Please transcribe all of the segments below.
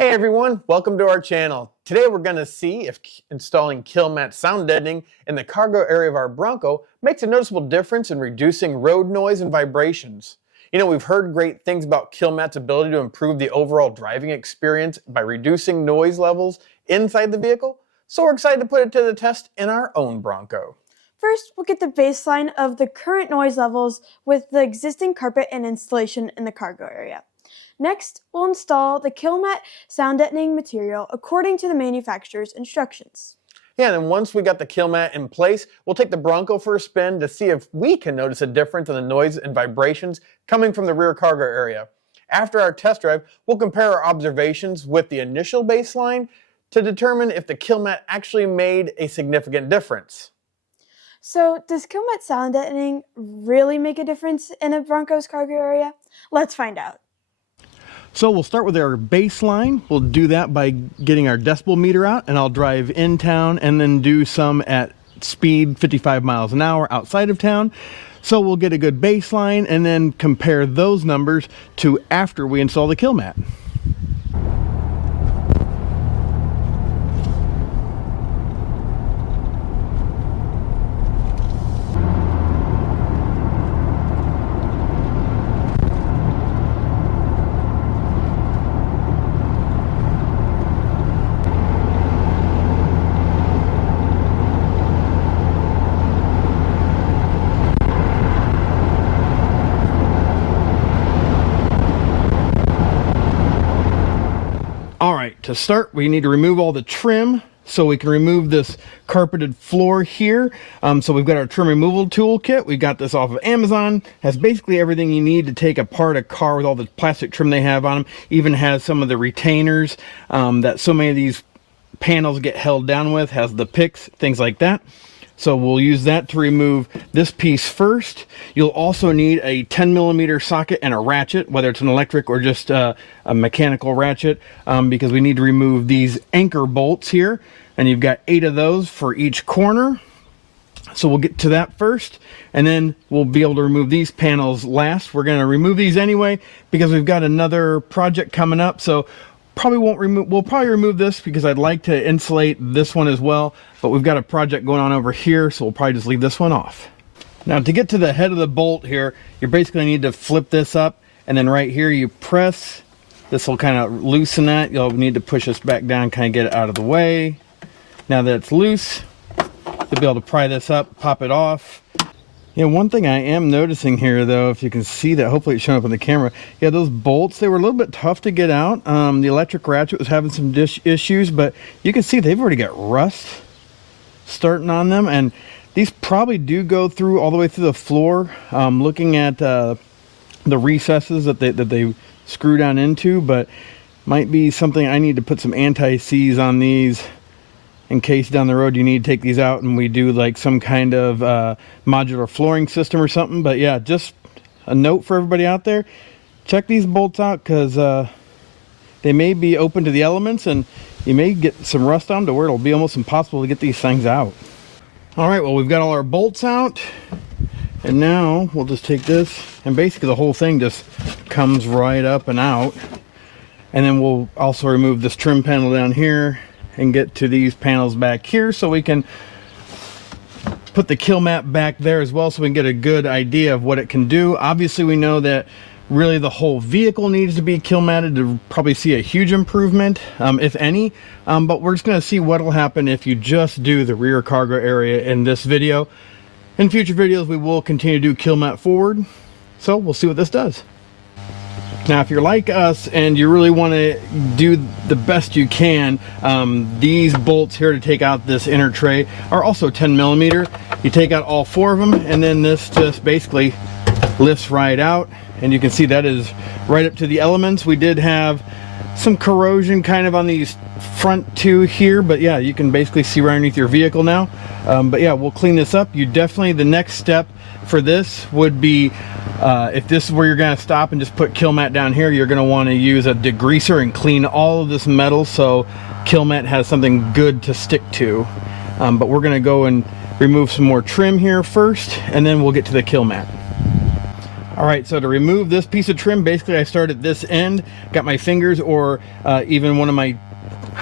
Hey everyone, welcome to our channel. Today we're going to see if installing Kilmat sound deadening in the cargo area of our Bronco makes a noticeable difference in reducing road noise and vibrations. You know, we've heard great things about Kilmat's ability to improve the overall driving experience by reducing noise levels inside the vehicle, so we're excited to put it to the test in our own Bronco. First, we'll get the baseline of the current noise levels with the existing carpet and installation in the cargo area. Next, we'll install the Kilmat sound deadening material according to the manufacturer's instructions. Yeah, and then once we got the Kilmat in place, we'll take the Bronco for a spin to see if we can notice a difference in the noise and vibrations coming from the rear cargo area. After our test drive, we'll compare our observations with the initial baseline to determine if the Kilmat actually made a significant difference. So, does Kilmat sound deadening really make a difference in a Bronco's cargo area? Let's find out. So we'll start with our baseline. We'll do that by getting our decibel meter out, and I'll drive in town and then do some at speed 55 miles an hour outside of town. So we'll get a good baseline and then compare those numbers to after we install the Kilmat. All right, to start, we need to remove all the trim so we can remove this carpeted floor here. So we've got our trim removal toolkit. We got this off of Amazon. Has basically everything you need to take apart a car with all the plastic trim they have on them. Even has some of the retainers that so many of these panels get held down with. Has the picks, things like that. So we'll use that to remove this piece first. You'll also need a 10mm socket and a ratchet, whether it's an electric or just a mechanical ratchet, because we need to remove these anchor bolts here. And you've got 8 of those for each corner. So we'll get to that first, and then we'll be able to remove these panels last. We're going to remove these anyway because we've got another project coming up. So we'll probably remove this because I'd like to insulate this one as well, but we've got a project going on over here, so we'll probably just leave this one off. Now, to get to the head of the bolt here, you basically need to flip this up, and then right here you press. This will kind of loosen that. You'll need to push this back down, kind of get it out of the way. Now that it's loose, you'll be able to pry this up, pop it off. Yeah, one thing I am noticing here, though, if you can see that, hopefully it's showing up on the camera. Yeah, those bolts, they were a little bit tough to get out. The electric ratchet was having some issues, but you can see they've already got rust starting on them. And these probably do go through all the way through the floor. Looking at the recesses that they screw down into, but might be something I need to put some anti-seize on these in case down the road you need to take these out and we do like some kind of modular flooring system or something. But yeah, just a note for everybody out there, check these bolts out because they may be open to the elements and you may get some rust on to where it'll be almost impossible to get these things out. All right, well, we've got all our bolts out, and now we'll just take this, and basically the whole thing just comes right up and out. And then we'll also remove this trim panel down here and get to these panels back here so we can put the Kilmat back there as well so we can get a good idea of what it can do. Obviously, we know that really the whole vehicle needs to be Kilmatted to probably see a huge improvement, if any. But we're just going to see what will happen if you just do the rear cargo area in this video. In future videos, we will continue to do Kilmat forward. So we'll see what this does. Now, if you're like us and you really want to do the best you can, these bolts here to take out this inner tray are also 10mm. You take out all 4 of them, and then this just basically lifts right out. And you can see that is right up to the elements. We did have some corrosion kind of on these front 2 here, but yeah, you can basically see right underneath your vehicle now. But yeah, we'll clean this up. The next step for this would be, if this is where you're going to stop and just put Kilmat down here, you're going to want to use a degreaser and clean all of this metal so Kilmat has something good to stick to. But we're going to go and remove some more trim here first, and then we'll get to the Kilmat. All right, so to remove this piece of trim, basically I start at this end, got my fingers or even one of my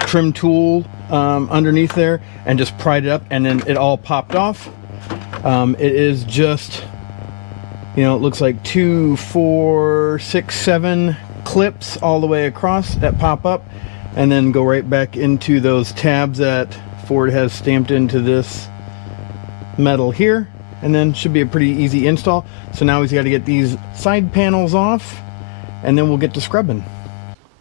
trim tool underneath there, and just pried it up, and then it all popped off. It is just, you know, it looks like 2, 4, 6, 7 clips all the way across that pop up, and then go right back into those tabs that Ford has stamped into this metal here, and then should be a pretty easy install. So now we've got to get these side panels off, and then we'll get to scrubbing.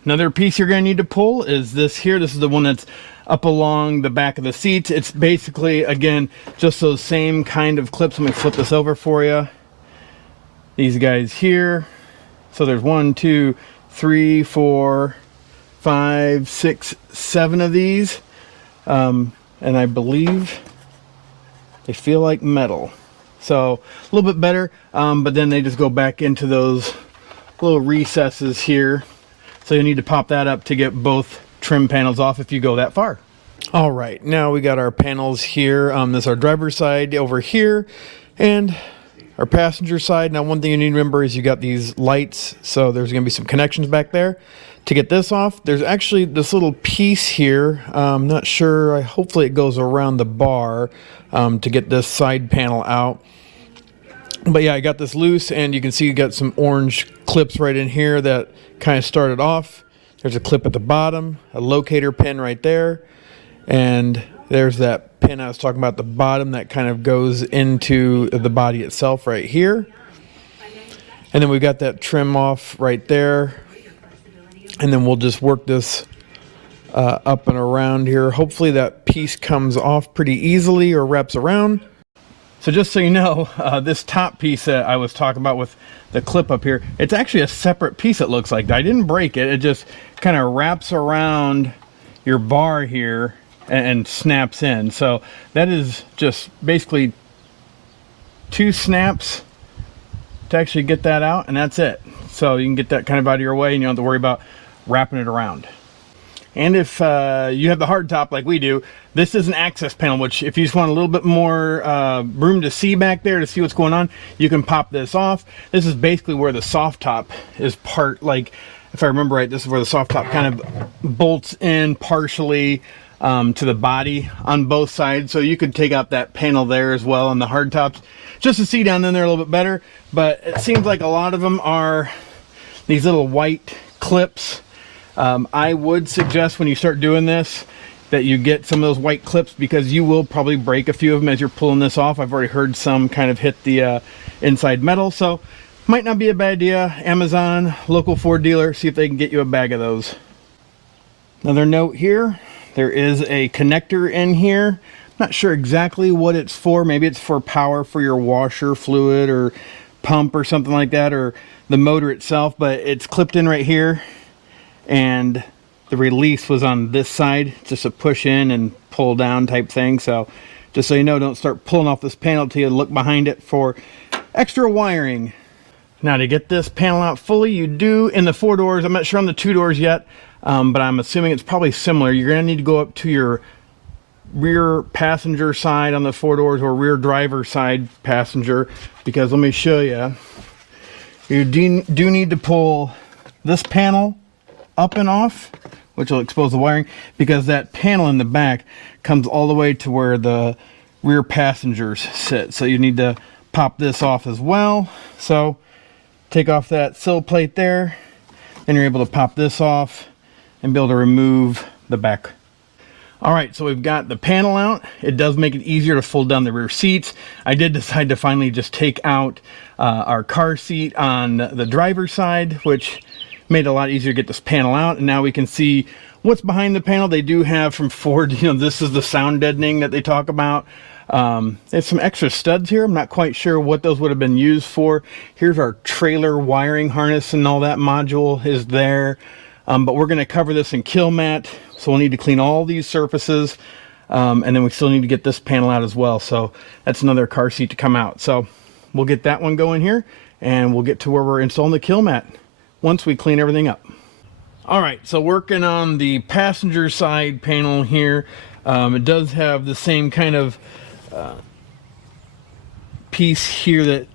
Another piece you're going to need to pull is this here. This is the one that's up along the back of the seats. It's basically, again, just those same kind of clips. Let me flip this over for you. These guys here. So there's 1, 2, 3, 4, 5, 6, 7 of these. And I believe they feel like metal. So a little bit better, but then they just go back into those little recesses here. So you need to pop that up to get both trim panels off if you go that far. All right, now we got our panels here. This is our driver's side over here and our passenger side. Now one thing you need to remember is you got these lights, so there's going to be some connections back there. To get this off, there's actually this little piece here. I'm not sure, hopefully it goes around the bar to get this side panel out. But yeah, I got this loose, and you can see you got some orange clips right in here that kind of started off. There's a clip at the bottom, a locator pin right there, and there's that pin I was talking about at the bottom that kind of goes into the body itself right here. And then we've got that trim off right there, and then we'll just work this up and around here. Hopefully that piece comes off pretty easily or wraps around. So just so you know, this top piece that I was talking about with the clip up here, it's actually a separate piece, it looks like. I didn't break it. It just kind of wraps around your bar here and snaps in. So that is just basically 2 snaps to actually get that out, and that's it. So you can get that kind of out of your way, and you don't have to worry about wrapping it around. And if you have the hard top like we do, this is an access panel, which if you just want a little bit more room to see back there to see what's going on, you can pop this off. This is basically where the soft top is like, if I remember right, this is where the soft top kind of bolts in partially to the body on both sides. So you could take out that panel there as well on the hard tops, just to see down in there a little bit better. But it seems like a lot of them are these little white clips. I would suggest when you start doing this that you get some of those white clips, because you will probably break a few of them as you're pulling this off. I've already heard some kind of hit the inside metal, so might not be a bad idea. Amazon, local Ford dealer, see if they can get you a bag of those. Another note here, there is a connector in here. Not sure exactly what it's for. Maybe it's for power for your washer fluid or pump or something like that, or the motor itself, but it's clipped in right here. And the release was on this side, just a push in and pull down type thing. So just so you know, don't start pulling off this panel till you look behind it for extra wiring. Now to get this panel out fully, you do in the 4 doors. I'm not sure on the 2 doors yet, but I'm assuming it's probably similar. You're gonna need to go up to your rear passenger side on the 4 doors, or rear driver side passenger, because let me show you. You do need to pull this panel up and off, which will expose the wiring, because that panel in the back comes all the way to where the rear passengers sit. So you need to pop this off as well. So take off that sill plate there, then you're able to pop this off and be able to remove the back. All right, so we've got the panel out. It does make it easier to fold down the rear seats. I did decide to finally just take out our car seat on the driver's side, which made it a lot easier to get this panel out. And now we can see what's behind the panel. They do have from Ford, you know, this is the sound deadening that they talk about. There's some extra studs here. I'm not quite sure what those would have been used for. Here's our trailer wiring harness, and all that module is there. But we're going to cover this in Kilmat, so we'll need to clean all these surfaces. And then we still need to get this panel out as well. So that's another car seat to come out. So we'll get that one going here, and we'll get to where we're installing the Kilmat once we clean everything up. All right, so working on the passenger side panel here. It does have the same kind of piece here that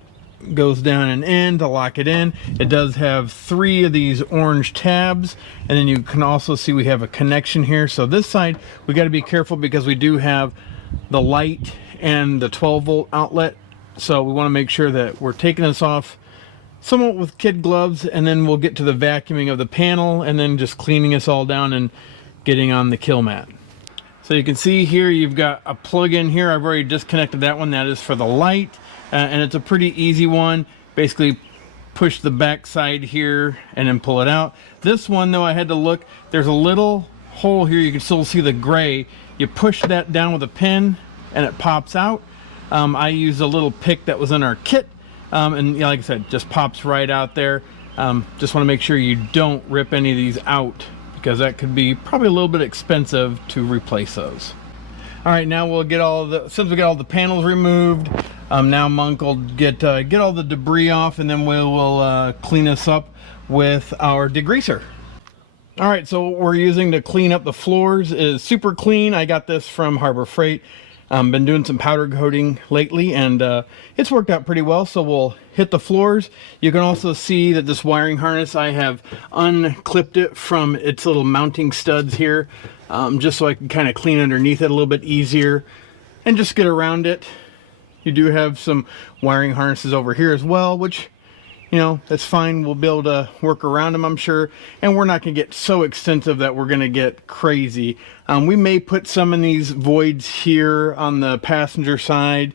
goes down and in to lock it in. It does have 3 of these orange tabs, and then you can also see we have a connection here. So this side we got to be careful because we do have the light and the 12-volt outlet, so we want to make sure that we're taking this off somewhat with kid gloves, and then we'll get to the vacuuming of the panel and then just cleaning this all down and getting on the Kilmat. So you can see here you've got a plug-in here. I've already disconnected that one. That is for the light, and it's a pretty easy one. Basically push the back side here and then pull it out. This one though, I had to look. There's a little hole here. You can still see the gray. You push that down with a pin and it pops out. I used a little pick that was in our kit, and like I said, just pops right out there. Just want to make sure you don't rip any of these out, because that could be probably a little bit expensive to replace those. All right, now we'll get since we got all the panels removed, now Monk will get all the debris off, and then we will clean this up with our degreaser. All right, so what we're using to clean up the floors is Super Clean. I got this from Harbor Freight. Been doing some powder coating lately, and it's worked out pretty well. So we'll hit the floors. You can also see that this wiring harness, I have unclipped it from its little mounting studs here, just so I can kind of clean underneath it a little bit easier and just get around it. You do have some wiring harnesses over here as well, which, you know, that's fine. We'll be able to work around them, I'm sure. And we're not going to get so extensive that we're going to get crazy. We may put some in these voids here on the passenger side.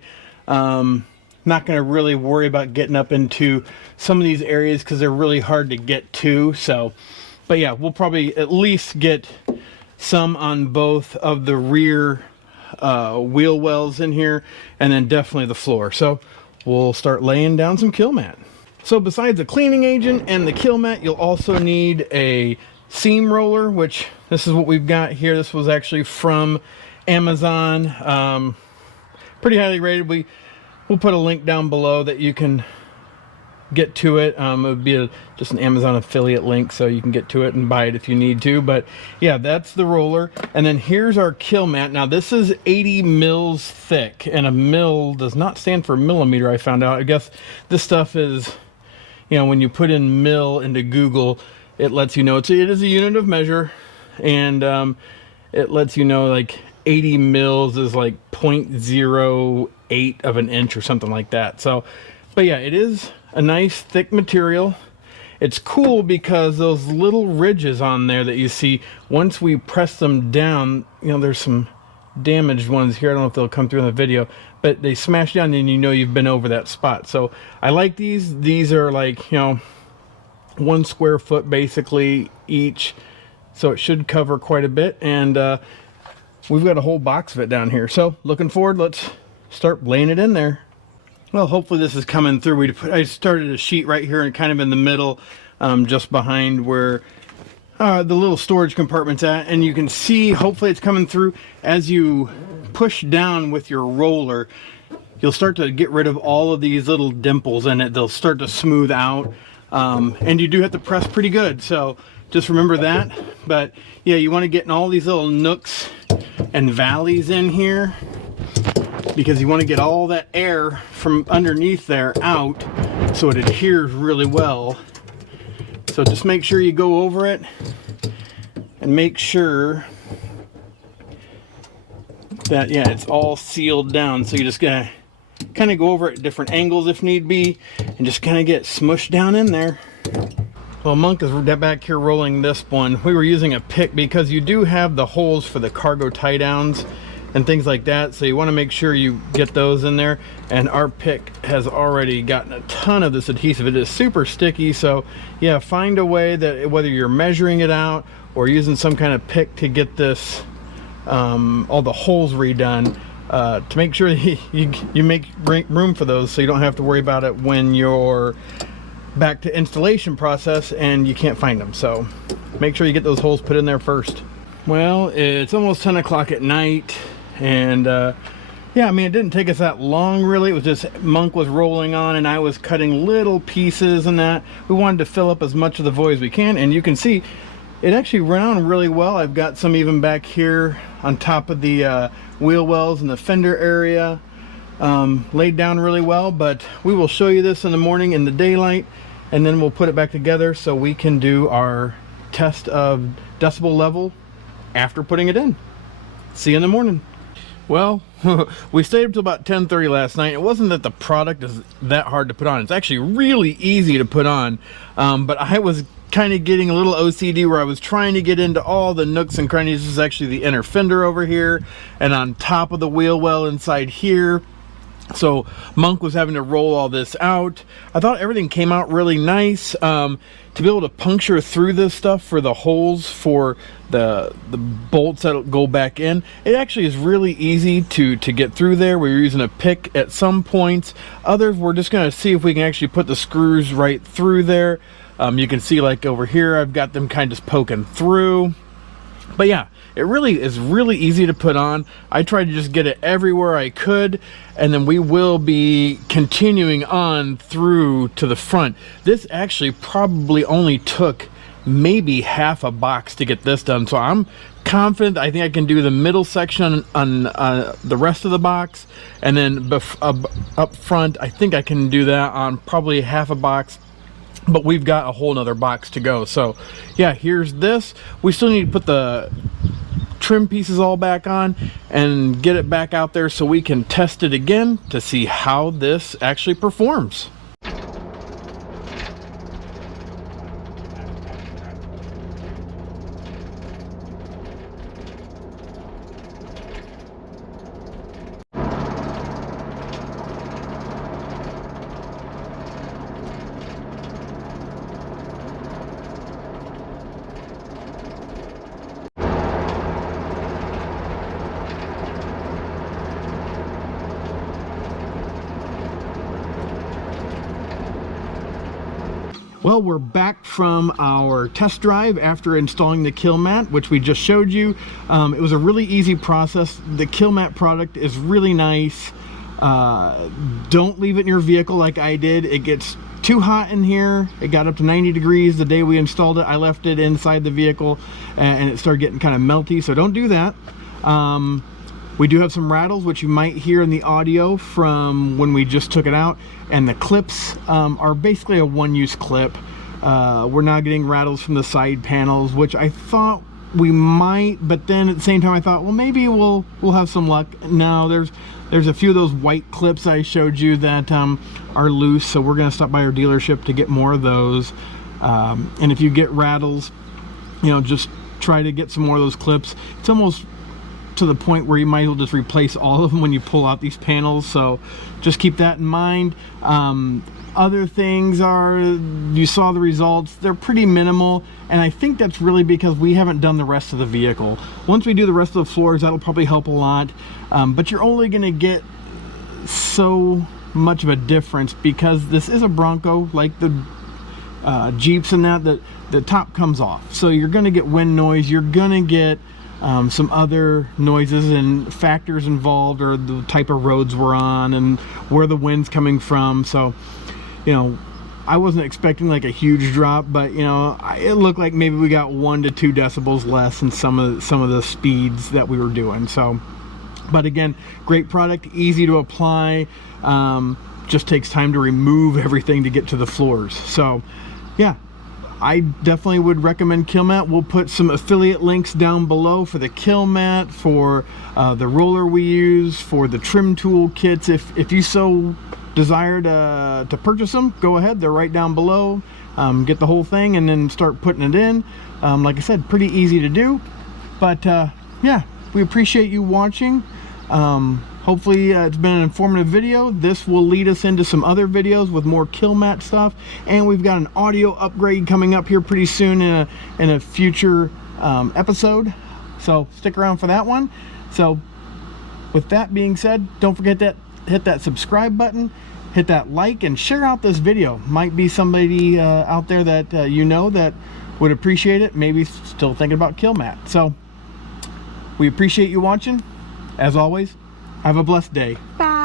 Not going to really worry about getting up into some of these areas because they're really hard to get to. So, but yeah, we'll probably at least get some on both of the rear wheel wells in here, and then definitely the floor. So we'll start laying down some Kilmat. So besides the cleaning agent and the Kilmat, you'll also need a seam roller, which this is what we've got here. This was actually from Amazon. Pretty highly rated. We'll put a link down below that you can get to it. It would be just an Amazon affiliate link, so you can get to it and buy it if you need to. But yeah, that's the roller. And then here's our Kilmat. Now this is 80 mils thick, and a mil does not stand for millimeter, I found out. I guess this stuff is, you know, when you put in mil into Google, it lets you know it is a unit of measure, and it lets you know like 80 mils is like 0.08 of an inch or something like that. So, but yeah, it is a nice thick material. It's cool because those little ridges on there that you see, once we press them down, you know, there's some damaged ones here. I don't know if they'll come through in the video, but they smash down and you know you've been over that spot. So I like these. These are like, you know, 1 square foot basically each, so it should cover quite a bit. And we've got a whole box of it down here. So looking forward, let's start laying it in there. Well, hopefully this is coming through. I started a sheet right here and kind of in the middle, just behind where the little storage compartment's at, and you can see, hopefully it's coming through. As you push down with your roller, you'll start to get rid of all of these little dimples in it. They'll start to smooth out, and you do have to press pretty good, so just remember that. But yeah, you want to get in all these little nooks and valleys in here, because you want to get all that air from underneath there out so it adheres really well. So just make sure you go over it and make sure that, yeah, it's all sealed down. So you just gotta kind of go over it at different angles if need be, and just kind of get smushed down in there. Well, Monk is back here rolling this one. We were using a pick because you do have the holes for the cargo tie downs and things like that, so you want to make sure you get those in there. And our pick has already gotten a ton of this adhesive. It is super sticky, so yeah, find a way that whether you're measuring it out or using some kind of pick to get this all the holes redone, to make sure you make room for those, so you don't have to worry about it when you're back to installation process and you can't find them. So make sure you get those holes put in there first. Well, it's almost 10 o'clock at night, and yeah, I mean, it didn't take us that long really. It was just Monk was rolling on and I was cutting little pieces, and that we wanted to fill up as much of the void as we can. And you can see it actually ran on really well. I've got some even back here on top of the wheel wells in the fender area. laid down really well, but we will show you this in the morning in the daylight, and then we'll put it back together so we can do our test of decibel level after putting it in. See you in the morning. Well, we stayed up till about 10:30 last night. It wasn't that the product is that hard to put on. It's actually really easy to put on, but I was kind of getting a little OCD where I was trying to get into all the nooks and crannies. This is actually the inner fender over here, and on top of the wheel well inside here. So Monk was having to roll all this out. I thought everything came out really nice. To be able to puncture through this stuff for the holes for the bolts that go back in, it actually is really easy to get through there. We were using a pick at some points. Others, we're just going to see if we can actually put the screws right through there. You can see, like over here, I've got them kind of just poking through. But yeah, it really is really easy to put on. I tried to just get it everywhere I could, and then we will be continuing on through to the front. This actually probably only took maybe half a box to get this done, so I'm confident I think I can do the middle section on the rest of the box, and then up front I think I can do that on probably half a box. But we've got a whole nother box to go. So yeah, here's this. We still need to put the trim pieces all back on and get it back out there so we can test it again to see how this actually performs. Well, we're back from our test drive after installing the Kilmat, which we just showed you. It was a really easy process. The Kilmat product is really nice. Don't leave it in your vehicle like I did. It gets too hot in here. It got up to 90 degrees the day we installed it. I left it inside the vehicle and it started getting kind of melty, so don't do that. We do have some rattles, which you might hear in the audio from when we just took it out, and the clips are basically a one-use clip. We're not getting rattles from the side panels, which I thought we might, but then at the same time I thought, well, maybe we'll have some luck. No, there's a few of those white clips I showed you that are loose, so we're gonna stop by our dealership to get more of those. And if you get rattles, you know, just try to get some more of those clips. It's almost to the point where you might as well just replace all of them when you pull out these panels, so just keep that in mind. Other things are, you saw the results, they're pretty minimal, and I think that's really because we haven't done the rest of the vehicle. Once we do the rest of the floors, that'll probably help a lot, but you're only going to get so much of a difference because this is a Bronco, like the Jeeps and that the top comes off, so you're going to get wind noise, you're going to get some other noises and factors involved, or the type of roads we're on and where the wind's coming from. So, you know, I wasn't expecting like a huge drop, but you know, it looked like maybe we got 1 to 2 decibels less in some of the speeds that we were doing. So, but again, great product, easy to apply, just takes time to remove everything to get to the floors. So yeah, I definitely would recommend Kilmat. We'll put some affiliate links down below for the Kilmat, for the roller we use, for the trim tool kits. If you so desire to purchase them, go ahead. They're right down below. Get the whole thing and then start putting it in. Like I said, pretty easy to do. But yeah, we appreciate you watching. Hopefully it's been an informative video. This will lead us into some other videos with more Kilmat stuff, and we've got an audio upgrade coming up here pretty soon in a future episode, so stick around for that one. So with that being said, don't forget that hit that subscribe button, hit that like, and share out this video. Might be somebody out there that you know that would appreciate it, maybe still thinking about Kilmat. So we appreciate you watching. As always, have a blessed day. Bye.